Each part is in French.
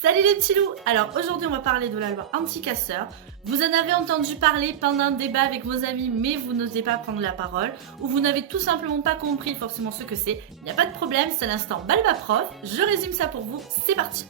Salut les petits loups! Alors aujourd'hui on va parler de la loi anti-casseurs. Vous en avez entendu parler pendant un débat avec vos amis mais vous n'osez pas prendre la parole ou vous n'avez tout simplement pas compris forcément ce que c'est. Il n'y a pas de problème, c'est l'instant Balba Prof. Je résume ça pour vous, c'est parti!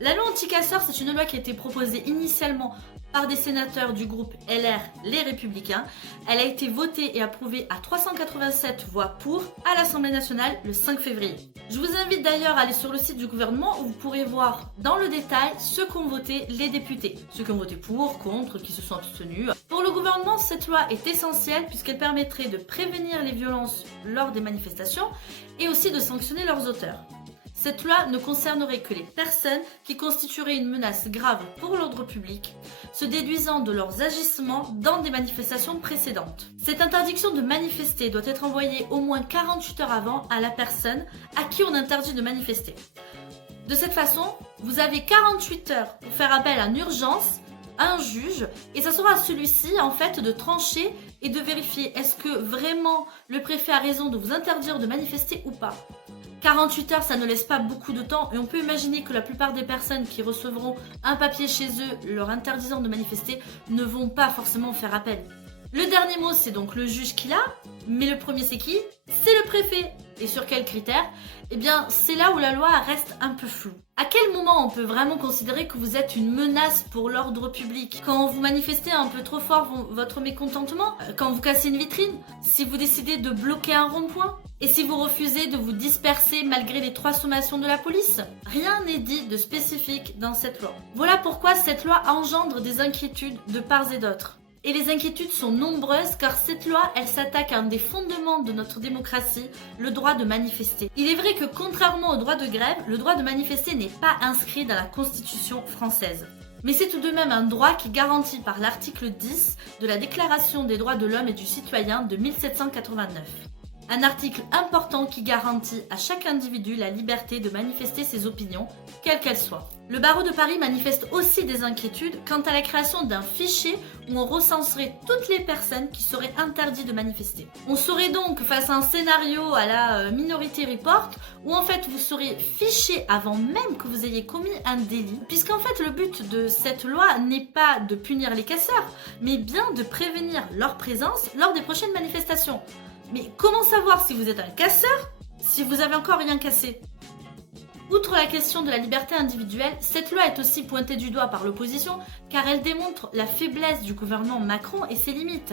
La loi anti-casseurs, c'est une loi qui a été proposée initialement par des sénateurs du groupe LR, les Républicains. Elle a été votée et approuvée à 387 voix pour à l'Assemblée nationale le 5 février. Je vous invite d'ailleurs à aller sur le site du gouvernement où vous pourrez voir dans le détail ce qu'ont voté les députés. Ceux qui ont voté pour, contre, qui se sont abstenus. Pour le gouvernement, cette loi est essentielle puisqu'elle permettrait de prévenir les violences lors des manifestations et aussi de sanctionner leurs auteurs. Cette loi ne concernerait que les personnes qui constitueraient une menace grave pour l'ordre public, se déduisant de leurs agissements dans des manifestations précédentes. Cette interdiction de manifester doit être envoyée au moins 48 heures avant à la personne à qui on interdit de manifester. De cette façon, vous avez 48 heures pour faire appel en urgence à un juge et ça sera à celui-ci en fait de trancher et de vérifier est-ce que vraiment le préfet a raison de vous interdire de manifester ou pas. 48 heures, ça ne laisse pas beaucoup de temps et on peut imaginer que la plupart des personnes qui recevront un papier chez eux leur interdisant de manifester ne vont pas forcément faire appel. Le dernier mot, c'est donc le juge qui l'a, mais le premier c'est qui? C'est le préfet. Et sur quels critères? Eh bien, c'est là où la loi reste un peu floue. À quel moment on peut vraiment considérer que vous êtes une menace pour l'ordre public? Quand vous manifestez un peu trop fort votre mécontentement? Quand vous cassez une vitrine? Si vous décidez de bloquer un rond-point? Et si vous refusez de vous disperser malgré les 3 sommations de la police? Rien n'est dit de spécifique dans cette loi. Voilà pourquoi cette loi engendre des inquiétudes de part et d'autre. Et les inquiétudes sont nombreuses car cette loi, elle s'attaque à un des fondements de notre démocratie, le droit de manifester. Il est vrai que contrairement au droit de grève, le droit de manifester n'est pas inscrit dans la Constitution française. Mais c'est tout de même un droit qui est garanti par l'article 10 de la Déclaration des droits de l'homme et du citoyen de 1789. Un article important qui garantit à chaque individu la liberté de manifester ses opinions, quelles qu'elles soient. Le barreau de Paris manifeste aussi des inquiétudes quant à la création d'un fichier où on recenserait toutes les personnes qui seraient interdites de manifester. On serait donc face à un scénario à la Minority Report où en fait vous serez fiché avant même que vous ayez commis un délit, puisqu'en fait le but de cette loi n'est pas de punir les casseurs, mais bien de prévenir leur présence lors des prochaines manifestations. Mais comment savoir si vous êtes un casseur si vous avez encore rien cassé? Outre la question de la liberté individuelle, cette loi est aussi pointée du doigt par l'opposition car elle démontre la faiblesse du gouvernement Macron et ses limites.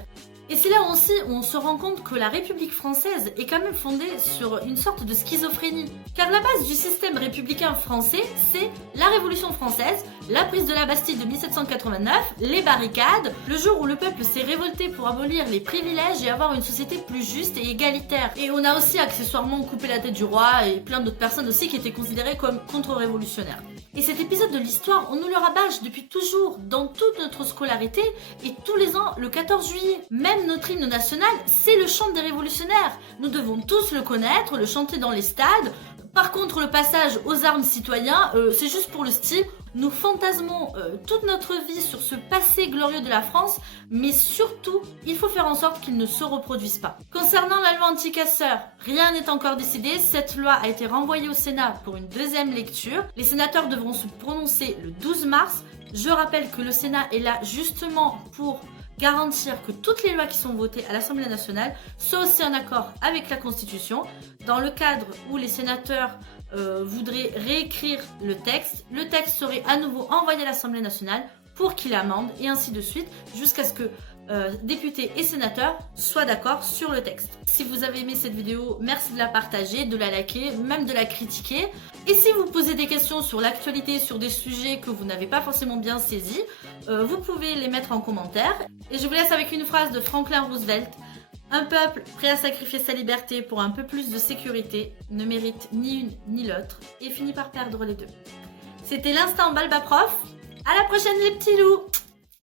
Et c'est là aussi où on se rend compte que la République française est quand même fondée sur une sorte de schizophrénie. Car la base du système républicain français, c'est la Révolution française, la prise de la Bastille de 1789, les barricades, le jour où le peuple s'est révolté pour abolir les privilèges et avoir une société plus juste et égalitaire. Et on a aussi accessoirement coupé la tête du roi et plein d'autres personnes aussi qui étaient considérées comme contre-révolutionnaires. Et cet épisode de l'histoire, on nous le rabâche depuis toujours, dans toute notre scolarité et tous les ans le 14 juillet. Même notre hymne national, c'est le chant des révolutionnaires. Nous devons tous le connaître, le chanter dans les stades. Par contre, le passage aux armes citoyens, c'est juste pour le style. Nous fantasmons toute notre vie sur ce passé glorieux de la France, mais surtout, il faut faire en sorte qu'il ne se reproduise pas. Concernant la loi anti-casseurs, rien n'est encore décidé. Cette loi a été renvoyée au Sénat pour une deuxième lecture. Les sénateurs devront se prononcer le 12 mars. Je rappelle que le Sénat est là justement pour garantir que toutes les lois qui sont votées à l'Assemblée nationale soient aussi en accord avec la Constitution. Dans le cadre où les sénateurs voudraient réécrire le texte serait à nouveau envoyé à l'Assemblée nationale pour qu'il amende et ainsi de suite jusqu'à ce que députés et sénateurs soient d'accord sur le texte. Si vous avez aimé cette vidéo, merci de la partager, de la liker, même de la critiquer. Et si vous posez des questions sur l'actualité, sur des sujets que vous n'avez pas forcément bien saisis, vous pouvez les mettre en commentaire. Et je vous laisse avec une phrase de Franklin Roosevelt. Un peuple prêt à sacrifier sa liberté pour un peu plus de sécurité ne mérite ni une ni l'autre et finit par perdre les deux. C'était l'instant Balba Prof. À la prochaine les petits loups!